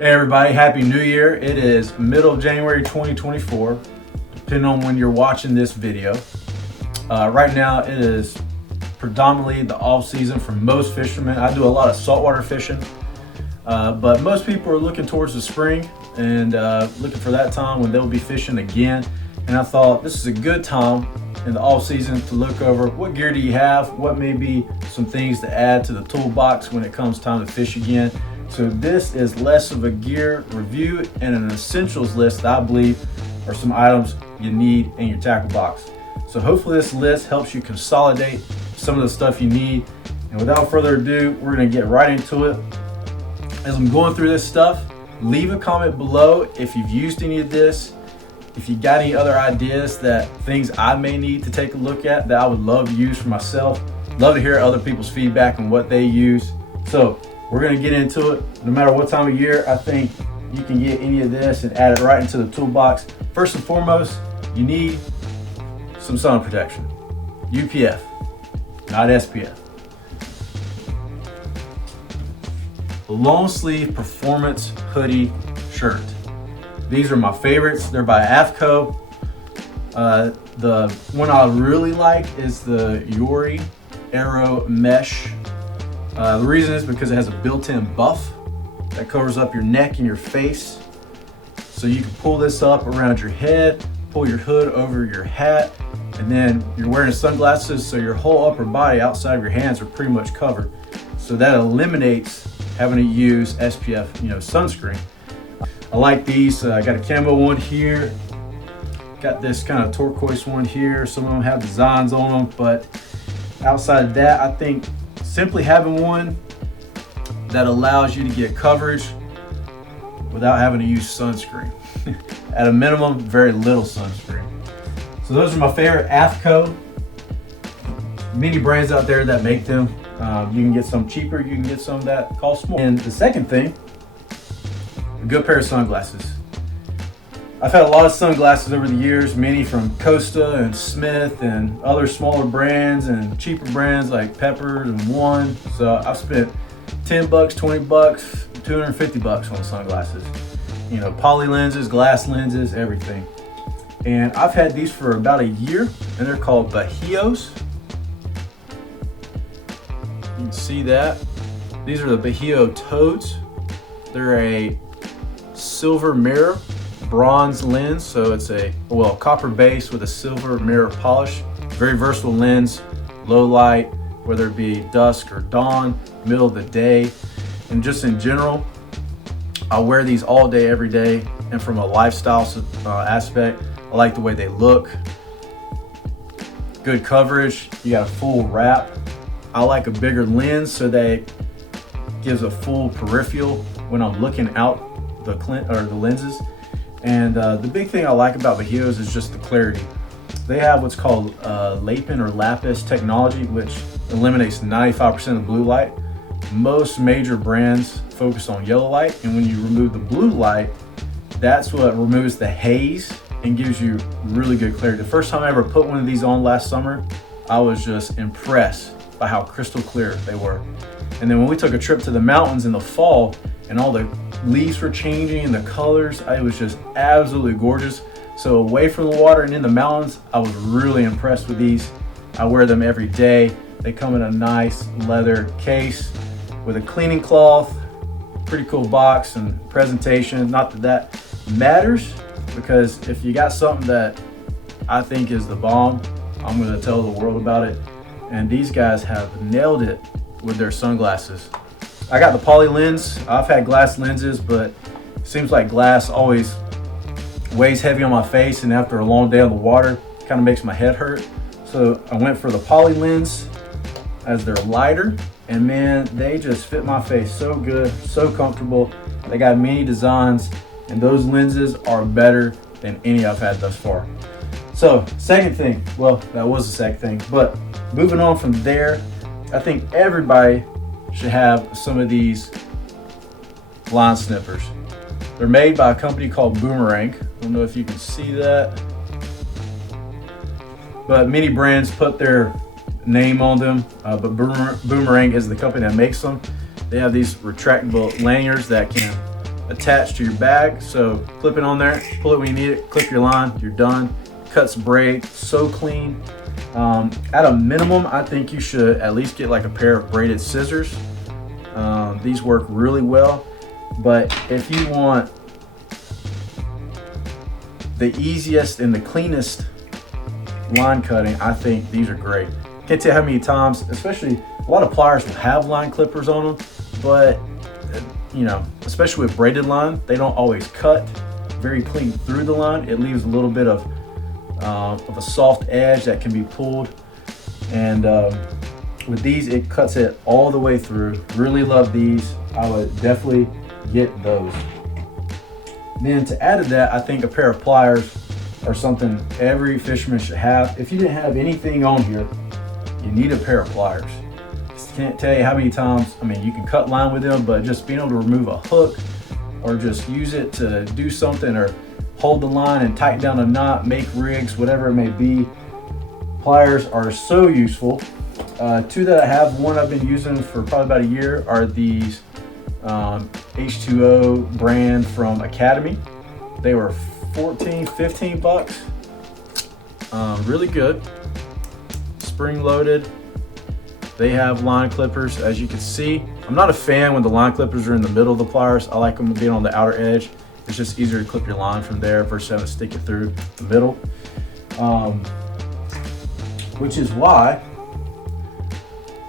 Hey everybody, Happy New Year. It is middle of January 2024, depending on when you're watching this video. Right now it is predominantly the off season for most fishermen. I do a lot of saltwater fishing, but most people are looking towards the spring and looking for that time when they'll be fishing again. And I thought this is a good time in the off season to look over what gear do you have, what may be some things to add to the toolbox when it comes time to fish again. So this is less of a gear review and an essentials list that I believe are some items you need in your tackle box. So hopefully this list helps you consolidate some of the stuff you need. And without further ado, we're gonna get right into it. As I'm going through this stuff, leave a comment below if you've used any of this, if you got any other ideas that things I may need to take a look at that I would love to use for myself. Love to hear other people's feedback on what they use. So we're gonna get into it. No matter what time of year, I think you can get any of this and add it right into the toolbox. First and foremost, you need some sun protection. UPF, not SPF. A long sleeve performance hoodie shirt. These are my favorites. They're by Aftco. The one I really like is the Yurei Aero Mesh. The reason is because it has a built-in buff that covers up your neck and your face. So you can pull this up around your head, pull your hood over your hat, and then you're wearing sunglasses, so your whole upper body outside of your hands are pretty much covered. So that eliminates having to use SPF, sunscreen. I like these. I got a camo one here. Got this kind of turquoise one here. Some of them have designs on them, but outside of that, I think simply having one that allows you to get coverage without having to use sunscreen. At a minimum, very little sunscreen. So those are my favorite Aftco. Many brands out there that make them. You can get some cheaper, you can get some that cost more. And the second thing, a good pair of sunglasses. I've had a lot of sunglasses over the years, many from Costa and Smith and other smaller brands and cheaper brands like Peppers and One. So I've spent 10 bucks, 20 bucks, 250 bucks on sunglasses. Poly lenses, glass lenses, everything. And I've had these for about a year and they're called Bajios. You can see that. These are the Bajio Toads. They're a silver mirror, bronze lens, so it's a copper base with a silver mirror polish. Very versatile lens, low light, whether it be dusk or dawn, middle of the day. And just in general, I wear these all day, every day. And from a lifestyle aspect, I like the way they look. Good coverage, you got a full wrap. I like a bigger lens so that it gives a full peripheral when I'm looking out the lenses. And the big thing I like about Bajios is just the clarity. They have what's called lapis technology, which eliminates 95% of blue light. Most major brands focus on yellow light, and when you remove the blue light, that's what removes the haze and gives you really good clarity. The first time I ever put one of these on last summer, I was just impressed by how crystal clear they were. And then when we took a trip to the mountains in the fall and all the leaves were changing and the colors, it was just absolutely gorgeous. So away from the water and in the mountains, I was really impressed with these. I wear them every day. They come in a nice leather case with a cleaning cloth, pretty cool box and presentation. Not that that matters, because if you got something that I think is the bomb, I'm gonna tell the world about it. And these guys have nailed it with their sunglasses. I got the poly lens. I've had glass lenses, but it seems like glass always weighs heavy on my face, and after a long day on the water, it kind of makes my head hurt. So I went for the poly lens as they're lighter, and man, they just fit my face so good, so comfortable. They got many designs, and those lenses are better than any I've had thus far. So second thing, that was the second thing, but moving on from there, I think everybody should have some of these line snippers. They're made by a company called Boomerang. I don't know if you can see that, but many brands put their name on them, but Boomerang is the company that makes them. They have these retractable lanyards that can attached to your bag. So clip it on there, pull it when you need it, clip your line, you're done. Cuts braid, so clean. At a minimum, I think you should at least get like a pair of braided scissors. These work really well, but if you want the easiest and the cleanest line cutting, I think these are great. Can't tell you how many times, especially a lot of pliers will have line clippers on them, but you know, especially with braided line, they don't always cut very clean through the line. It leaves a little bit of a soft edge that can be pulled, and with these it cuts it all the way through. Really love these. I would definitely get those. Then to add to that, I think a pair of pliers are something every fisherman should have. If you didn't have anything on here, you need a pair of pliers. Just can't tell you how many times, I mean, you can cut line with them, but just being able to remove a hook or just use it to do something, or hold the line and tighten down a knot, make rigs, whatever it may be. Pliers are so useful. Two that I have, one I've been using for probably about a year, are these H2O brand from Academy. They were 14, 15 bucks. Really good. Spring loaded. They have line clippers, as you can see. I'm not a fan when the line clippers are in the middle of the pliers. I like them being on the outer edge. It's just easier to clip your line from there versus having to stick it through the middle. Which is why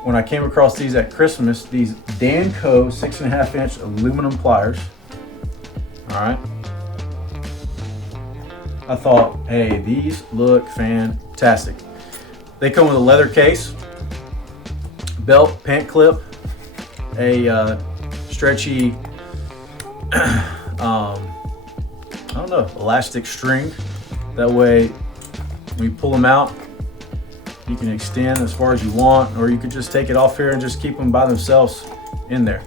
when I came across these at Christmas, these Danco 6.5 inch aluminum pliers, all right, I thought, hey, these look fantastic. They come with a leather case, belt, pant clip, a stretchy, I don't know, elastic string. That way, when you pull them out, you can extend as far as you want, or you could just take it off here and just keep them by themselves in there.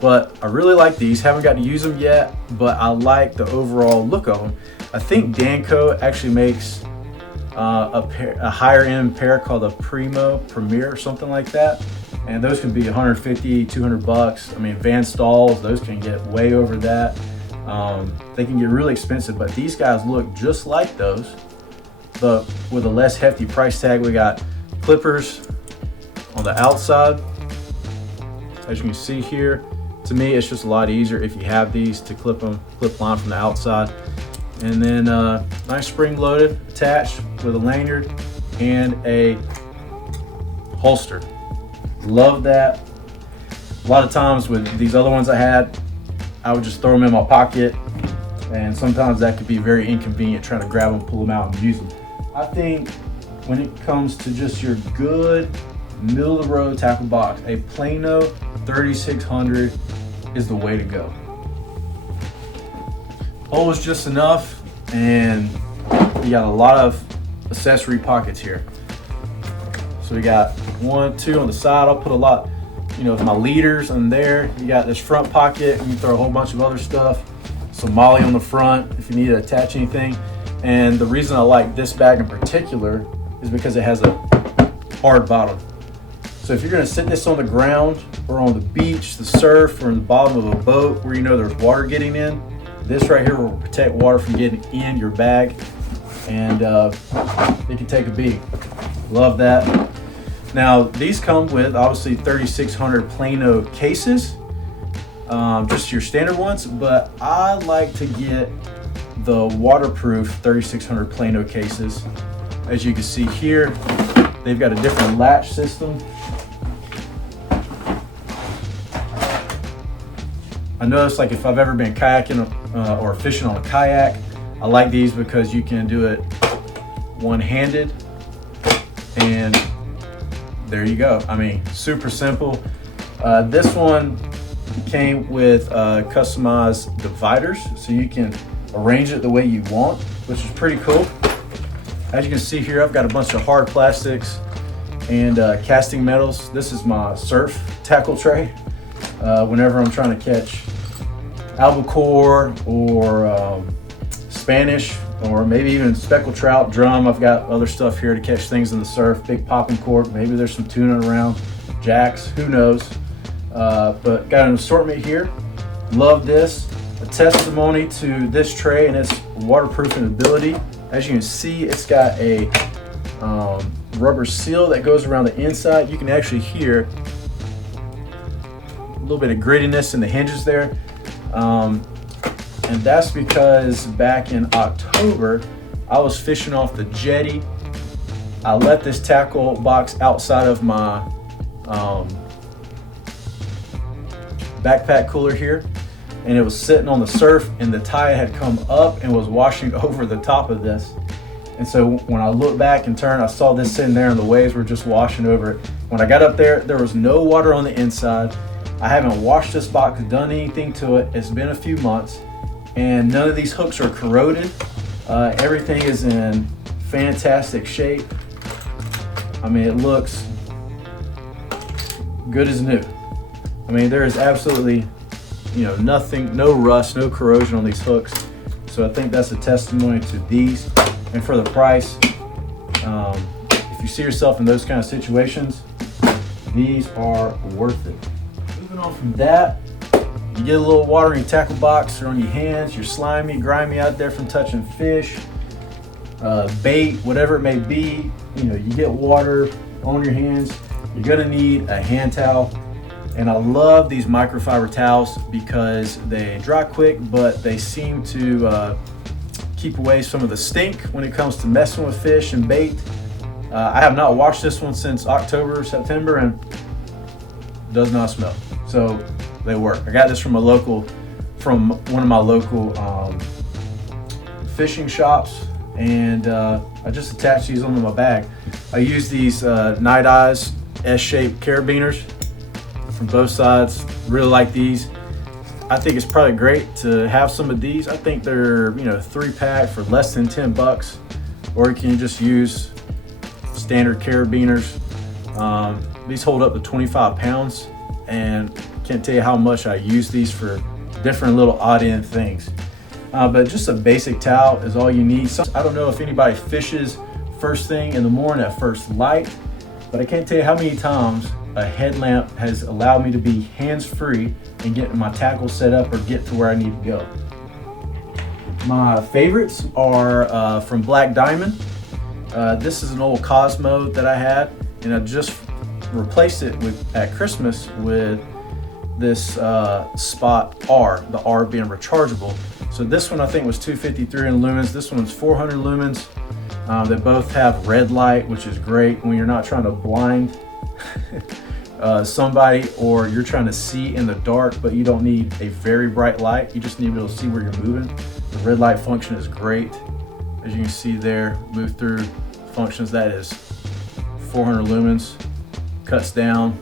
But I really like these. Haven't got to use them yet, but I like the overall look of them. I think Danco actually makes a higher end pair called a Premier or something like that, and those can be 150, 200 bucks. I mean, Van Stahls, those can get way over that. They can get really expensive, but these guys look just like those, but with a less hefty price tag. We got clippers on the outside, as you can see here. To me, it's just a lot easier if you have these to clip line from the outside. And then nice spring loaded, attached with a lanyard and a holster. Love that. A lot of times with these other ones I had, I would just throw them in my pocket, and sometimes that could be very inconvenient trying to grab them, pull them out, and use them. I think when it comes to just your good middle of the road tackle box, a Plano 3600 is the way to go. Hole is just enough, and you got a lot of accessory pockets here. So we got 1, 2 on the side. I'll put a lot, you know, of my leaders in there. You got this front pocket, and you throw a whole bunch of other stuff. Some molly on the front if you need to attach anything. And the reason I like this bag in particular is because it has a hard bottom. So if you're gonna sit this on the ground or on the beach, the surf, or in the bottom of a boat where you know there's water getting in, this right here will protect water from getting in your bag, and it can take a beating. Love that. Now these come with obviously 3600 Plano cases, just your standard ones, but I like to get the waterproof 3600 Plano cases. As you can see here, they've got a different latch system. I noticed, like, if I've ever been kayaking or fishing on a kayak, I like these because you can do it one-handed, and there you go. I mean, super simple. This one came with customized dividers, so you can arrange it the way you want, which is pretty cool. As you can see here, I've got a bunch of hard plastics and casting metals. This is my surf tackle tray. Whenever I'm trying to catch albacore or Spanish, or maybe even speckled trout, drum, I've got other stuff here to catch things in the surf, big popping cork, maybe there's some tuna around, jacks, who knows. But got an assortment here. Love this. a testimony to this tray and its waterproofing ability. As you can see, it's got a rubber seal that goes around the inside. You can actually hear a little bit of grittiness in the hinges there. And that's because back in October, I was fishing off the jetty. I let this tackle box outside of my backpack cooler here, and it was sitting on the surf, and the tide had come up and was washing over the top of this. And so when I looked back and turned, I saw this sitting there and the waves were just washing over it. When I got up there, there was no water on the inside. I haven't washed this box, done anything to it. It's been a few months, and none of these hooks are corroded. Everything is in fantastic shape. I mean, it looks good as new. I mean, there is absolutely, nothing, no rust, no corrosion on these hooks. So I think that's a testimony to these. And for the price, if you see yourself in those kind of situations, these are worth it. Moving on from that, you get a little water in your tackle box or on your hands, you're slimy, grimy out there from touching fish, bait, whatever it may be. You get water on your hands, you're gonna need a hand towel. And I love these microfiber towels because they dry quick, but they seem to keep away some of the stink when it comes to messing with fish and bait. I have not washed this one since October, September, and does not smell. So they work. I got this from one of my local fishing shops, and I just attached these onto my bag. I use these Nite S-shaped carabiners from both sides. Really like these. I think it's probably great to have some of these. I think they're 3-pack for less than $10, or you can just use standard carabiners. These hold up to 25 pounds, and can't tell you how much I use these for different little odd end things. But just a basic towel is all you need. So I don't know if anybody fishes first thing in the morning at first light, but I can't tell you how many times a headlamp has allowed me to be hands-free and get my tackle set up or get to where I need to go. My favorites are from Black Diamond. This is an old Cosmo that I had, and I just replaced it at Christmas with this Spot R, the R being rechargeable. So this one I think was 253 in lumens. This one's 400 lumens. They both have red light, which is great when you're not trying to blind somebody, or you're trying to see in the dark, but you don't need a very bright light. You just need to be able to see where you're moving. The red light function is great. As you can see there, move through functions. That is 400 lumens. Cuts down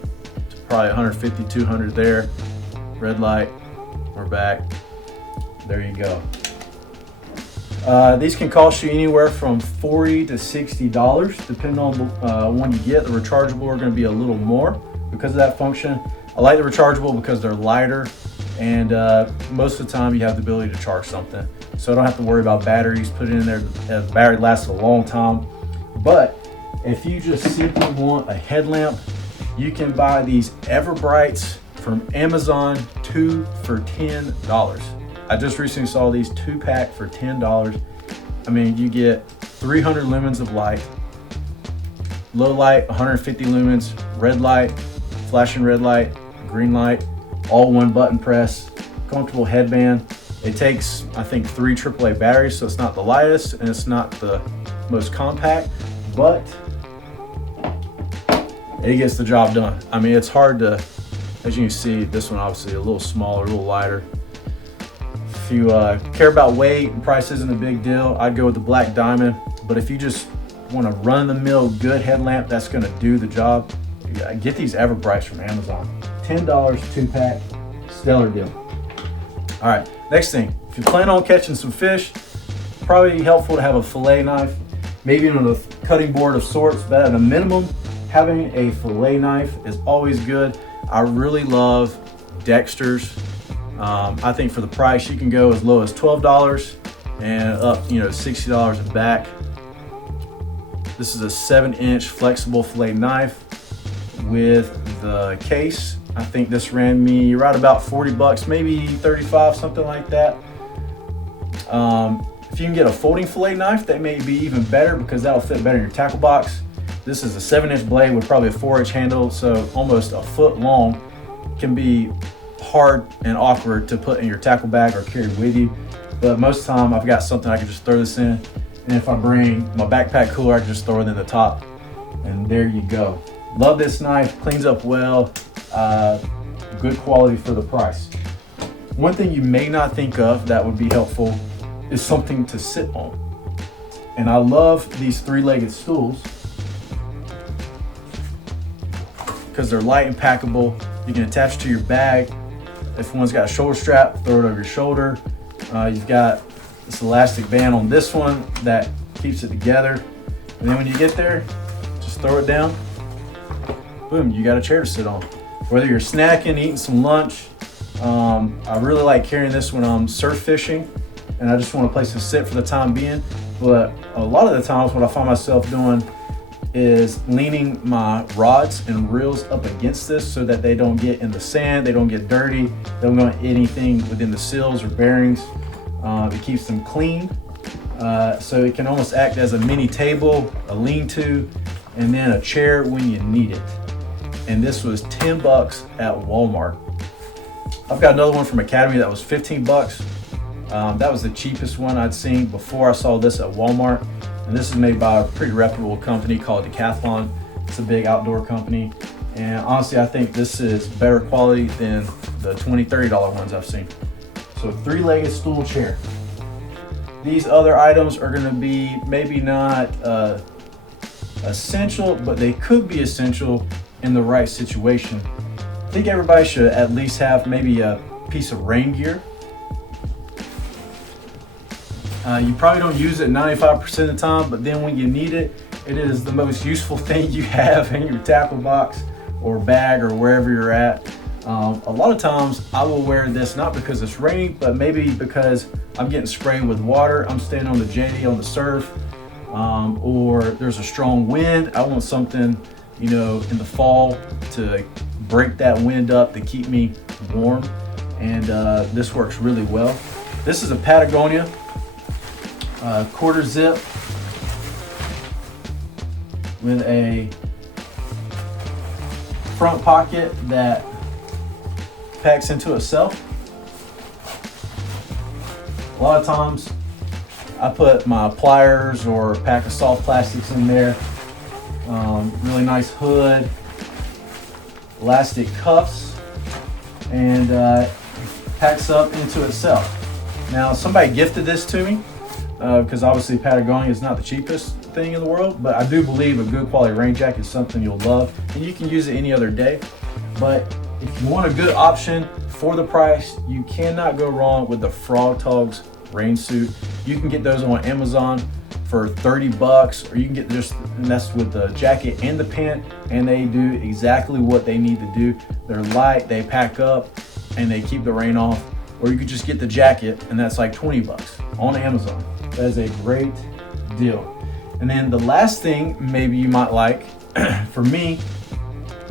to probably 150, 200 there. Red light, we're back. There you go. These can cost you anywhere from $40 to $60, depending on the one you get. The rechargeable are going to be a little more because of that function. I like the rechargeable because they're lighter, and most of the time you have the ability to charge something. So I don't have to worry about batteries. Put it in there, the battery lasts a long time. But if you just simply want a headlamp, you can buy these EverBrites from Amazon, 2 for $10. I just recently saw these 2-pack for $10. I mean, you get 300 lumens of light, low light, 150 lumens, red light, flashing red light, green light, all one button press, comfortable headband. It takes, I think, 3 AAA batteries, so it's not the lightest and it's not the most compact, but it gets the job done. I mean, it's hard to, as you can see, this one obviously a little smaller, a little lighter. If you care about weight and price isn't a big deal, I'd go with the Black Diamond. But if you just want a run-of-the-mill good headlamp that's going to do the job, get these EverBrites from Amazon. $10, 2-pack, stellar deal. All right, next thing. If you plan on catching some fish, probably helpful to have a fillet knife, maybe on a cutting board of sorts, but at a minimum, having a fillet knife is always good. I really love Dexter's. I think for the price, you can go as low as $12 and up, $60 and back. This is a 7-inch flexible fillet knife with the case I think this ran me right about 40 bucks, maybe 35, something like that. If you can get a folding fillet knife, that may be even better because that'll fit better in your tackle box. This is a 7-inch blade with probably a 4-inch handle, so almost a foot long. Can be hard and awkward to put in your tackle bag or carry with you. But most of the time I've got something I can just throw this in. And if I bring my backpack cooler, I can just throw it in the top. And there you go. Love this knife, cleans up well, good quality for the price. One thing you may not think of that would be helpful is something to sit on. And I love these 3-legged stools because they're light and packable. You can attach to your bag. If one's got a shoulder strap, throw it over your shoulder. You've got this elastic band on this one that keeps it together. And then when you get there, just throw it down. Boom, you got a chair to sit on. Whether you're snacking, eating some lunch, I really like carrying this when I'm surf fishing and I just want a place to sit for the time being. But a lot of the times what I find myself doing is leaning my rods and reels up against this so that they don't get in the sand, they don't get dirty, they don't go anything within the seals or bearings. It keeps them clean. So it can almost act as a mini table, a lean-to, and then a chair when you need it. And this was 10 bucks at Walmart. I've got another one from Academy that was 15 bucks. That was the cheapest one I'd seen before I saw this at Walmart. And this is made by a pretty reputable company called Decathlon. It's a big outdoor company. And honestly, I think this is better quality than the $20, $30 ones I've seen. So 3-legged stool chair. These other items are gonna be maybe not essential, but they could be essential in the right situation. I think everybody should at least have maybe a piece of rain gear. You probably don't use it 95% of the time, but then when you need it, it is the most useful thing you have in your tackle box or bag or wherever you're at. A lot of times I will wear this not because it's raining, but maybe because I'm getting sprayed with water. I'm standing on the jetty on the surf, or there's a strong wind. I want something, you know, in the fall to break that wind up to keep me warm. And this works really well. This is a Patagonia quarter zip with a front pocket that packs into itself. A lot of times I put my pliers or a pack of soft plastics in there. Really nice hood, elastic cuffs, and packs up into itself. Now somebody gifted this to me because obviously Patagonia is not the cheapest thing in the world, but I do believe a good quality rain jacket is something you'll love, and you can use it any other day. But if you want a good option for the price, you cannot go wrong with the Frogg Toggs rain suit. You can get those on Amazon for 30 bucks, or you can get just, and that's with the jacket and the pant, and they do exactly what they need to do. They're light, they pack up, and they keep the rain off. Or you could just get the jacket, and that's like 20 bucks on Amazon. That is a great deal. And then the last thing maybe you might like, for me,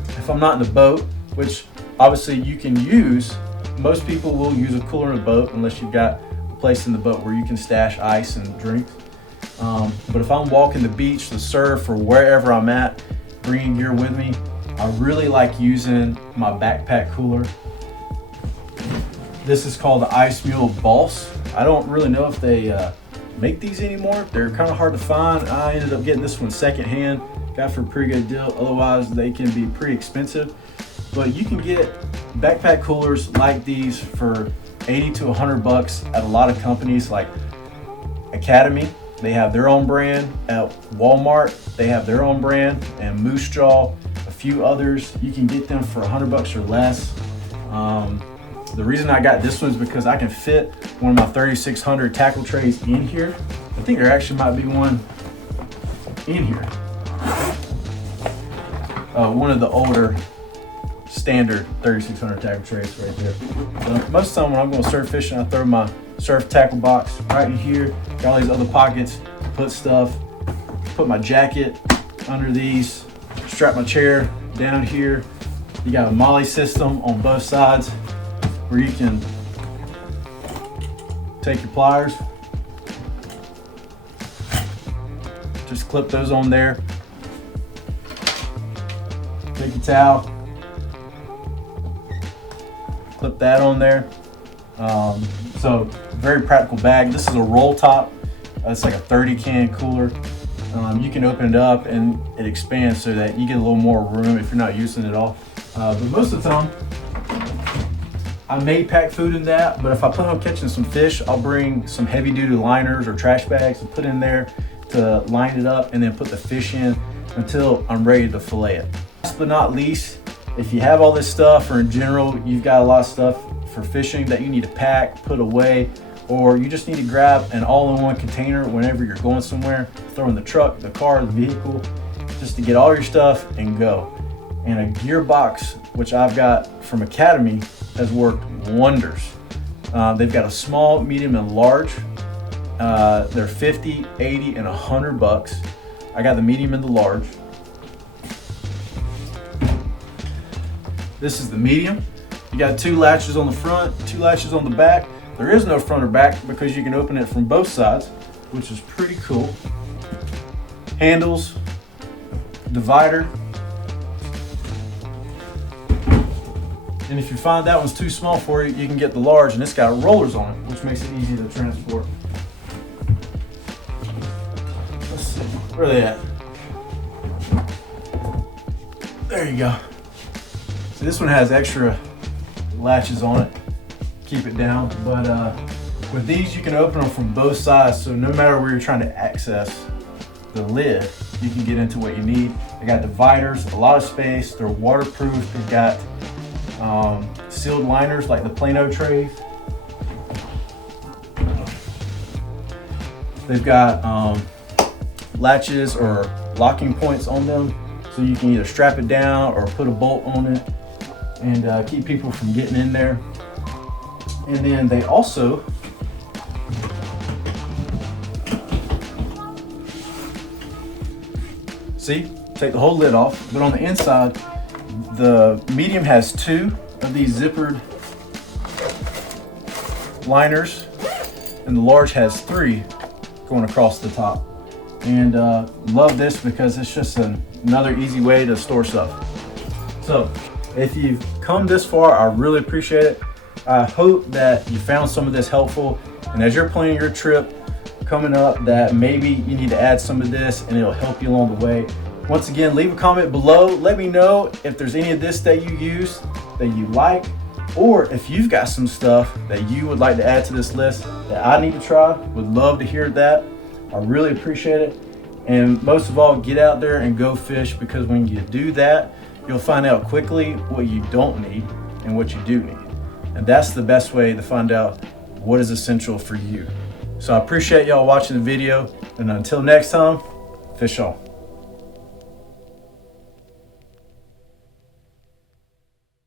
if I'm not in the boat, which obviously you can use, most people will use a cooler in a boat unless you've got a place in the boat where you can stash ice and drinks. But if I'm walking the beach, the surf, or wherever I'm at, bringing gear with me, I really like using my backpack cooler. This is called the Icemule Boss. I don't really know if they make these anymore. They're kind of hard to find. I ended up getting this one secondhand, got for a pretty good deal. Otherwise, they can be pretty expensive. But you can get backpack coolers like these for 80 to 100 bucks at a lot of companies like Academy. They have their own brand. At Walmart, they have their own brand, and Moose Jaw, a few others. You can get them for 100 bucks or less. The reason I got this one is because I can fit one of my 3600 tackle trays in here. I think there actually might be one in here. One of the older standard 3600 tackle trays right there. Most of the time when I'm going surf fishing, I throw my surf tackle box right in here. Got all these other pockets, put stuff, put my jacket under these, strap my chair down here, You got a molly system on both sides where you can take your pliers, just clip those on there. Take your towel, clip that on there. So very practical bag. This is a roll top. It's like a 30 can cooler. You can open it up and it expands so that you get a little more room if you're not using it all. But most of the time, I may pack food in that, but if I plan on catching some fish, I'll bring some heavy duty liners or trash bags to put in there to line it up and then put the fish in until I'm ready to fillet it. Last but not least, if you have all this stuff, or in general, you've got a lot of stuff for fishing that you need to pack, put away, or you just need to grab an all-in-one container whenever you're going somewhere, throw in the truck, the car, the vehicle, just to get all your stuff and go. And a gearbox, which I've got from Academy, has worked wonders. They've got a small, medium, and large. They're 50, 80, and $100. I got the medium and the large. This is the medium. You got 2 latches on the front, 2 latches on the back. There is no front or back because you can open it from both sides, which is pretty cool. Handles, divider. And if you find that one's too small for you, you can get the large, and it's got rollers on it, which makes it easy to transport. Let's see, where are they at? There you go. So this one has extra latches on it, keep it down, but with these you can open them from both sides, so no matter where you're trying to access the lid, you can get into what you need. They got dividers, a lot of space, they're waterproof, they've got sealed liners like the Plano trays. They've got latches or locking points on them, so you can either strap it down or put a bolt on it and keep people from getting in there. And then they also see, take the whole lid off, but on the inside, the medium has 2 of these zippered liners, and the large has 3 going across the top. And love this because it's just another easy way to store stuff. So if you've come this far, I really appreciate it. I hope that you found some of this helpful, and as you're planning your trip coming up, that maybe you need to add some of this and it'll help you along the way. Once again, leave a comment below. Let me know if there's any of this that you use that you like, or if you've got some stuff that you would like to add to this list that I need to try. Would love to hear that. I really appreciate it. And most of all, get out there and go fish, because when you do that, you'll find out quickly what you don't need and what you do need. And that's the best way to find out what is essential for you. So I appreciate y'all watching the video, and until next time, fish on.